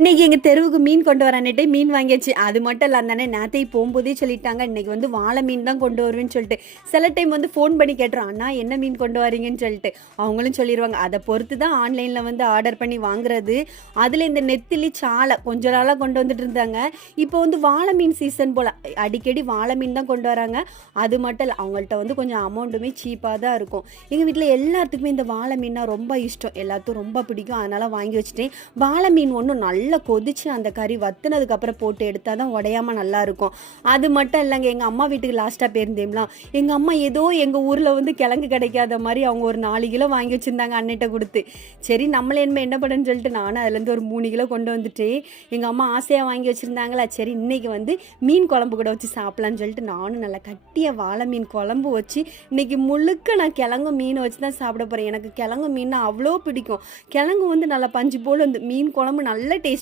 இன்னைக்கு எங்க தெருவுக்கு மீன் கொண்டு வரேன்னுட்டு மீன் வாங்கியாச்சு. அது மட்டும் இல்ல அந்த அண்ணன் நேத்தைக்கு போம்போதே சொல்லிட்டாங்க, இன்னைக்கு வந்து வாளை மீன் தான் கொண்டு வருவேன்னு சொல்லிட்டு. சில டைம் வந்து ஃபோன் பண்ணி கேட்டுரும், அண்ணா என்ன மீன் கொண்டு வரீங்கன்னு சொல்லிட்டு. அவங்களும் சொல்லிருவாங்க. அதை பொறுத்து தான் ஆன்லைன்ல வந்து ஆர்டர் பண்ணி வாங்குறது. அதுல இந்த நெத்திலி, சாலை கொஞ்ச நாளா கொண்டு வந்துட்டு இருந்தாங்க. இப்போ வந்து வாளை மீன் சீசன் போல. அடிக்கடி வாளை மீன் தான் கொண்டு வராங்க. அது மட்டும் இல்ல, அவங்கள்ட்ட வந்து கொஞ்சம் அமௌண்ட்டுமே சீப்பா தான் இருக்கும். எங்க வீட்ல எல்லாத்துக்குமே இந்த வாளை மீன்னா ரொம்ப இஷ்டம். எல்லாத்துக்கும் ரொம்ப பிடிக்கும். அதனால வாங்கி வச்சுட்டேன். வாளை மீன் ஒன்றும் நல்லா கொதிச்சு அந்த கறி வத்துனதுக்கப்புறம் போட்டு எடுத்தால் தான் உடையாம நல்லா இருக்கும். அது மட்டும் இல்லைங்க, எங்கள் அம்மா வீட்டுக்கு லாஸ்ட்டாக போயிருந்தேம்லாம், எங்கள் அம்மா ஏதோ எங்கள் ஊரில் வந்து கிழங்கு கிடைக்காத மாதிரி அவங்க ஒரு 4 கிலோ வாங்கி வச்சுருந்தாங்க அன்னிட்ட கொடுத்து. சரி நம்மளே என்ன பண்ணுன்னு சொல்லிட்டு நானும் அதுலேருந்து ஒரு 3 கிலோ கொண்டு வந்துட்டு, எங்கள் அம்மா ஆசையாக வாங்கி வச்சுருந்தாங்களா, சரி இன்னைக்கு வந்து மீன் குழம்பு கூட வச்சு சாப்பிட்லான்னு சொல்லிட்டு நானும் நல்லா கட்டிய வாழை மீன் குழம்பு வச்சு இன்னைக்கு முழுக்க நான் கிழங்கு மீனை வச்சு தான் சாப்பிட போகிறேன். எனக்கு கிழங்கு மீன்னா அவ்வளோ பிடிக்கும். கிழங்கு வந்து நல்லா பஞ்சு போல் வந்து மீன் குழம்பு நல்ல டேஸ்ட்.